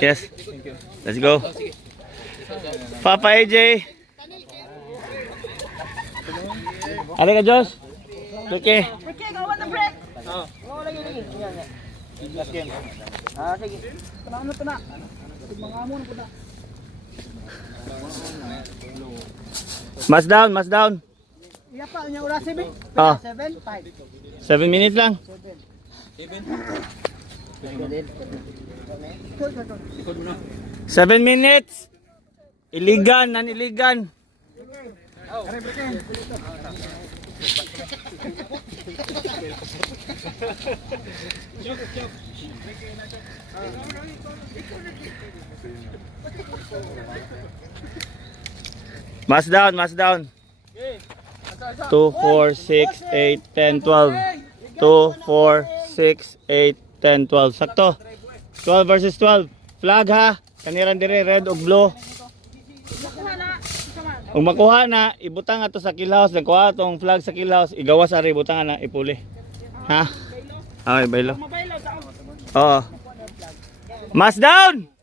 Yes. Let's go. Papa AJ. Ada ka, Josh? Okay. Break, kawan na break. Oo. Mo lagi lagi. Last game. Sige. Ano to na? Mangamon ko na. Mas down, mas down. Iya pa, nya oras 7. Ah. 7, 5. 7 minutes lang. 7 minutes. Iligan, non-iligan. Mas down, mas down. 2, 4, 6, 8, 10, 12. 2, 4, 6, 8, 10, 12. Sakto. 12 versus 12. Flag ha. Kaniran dire red o blue. Kung makuha na, ibutang ato sa killhouse. Nagkuha atong flag sa killhouse. Igawas ari, ibutang na, ipuli. Ha? Okay, baylo. Oo. Mas down!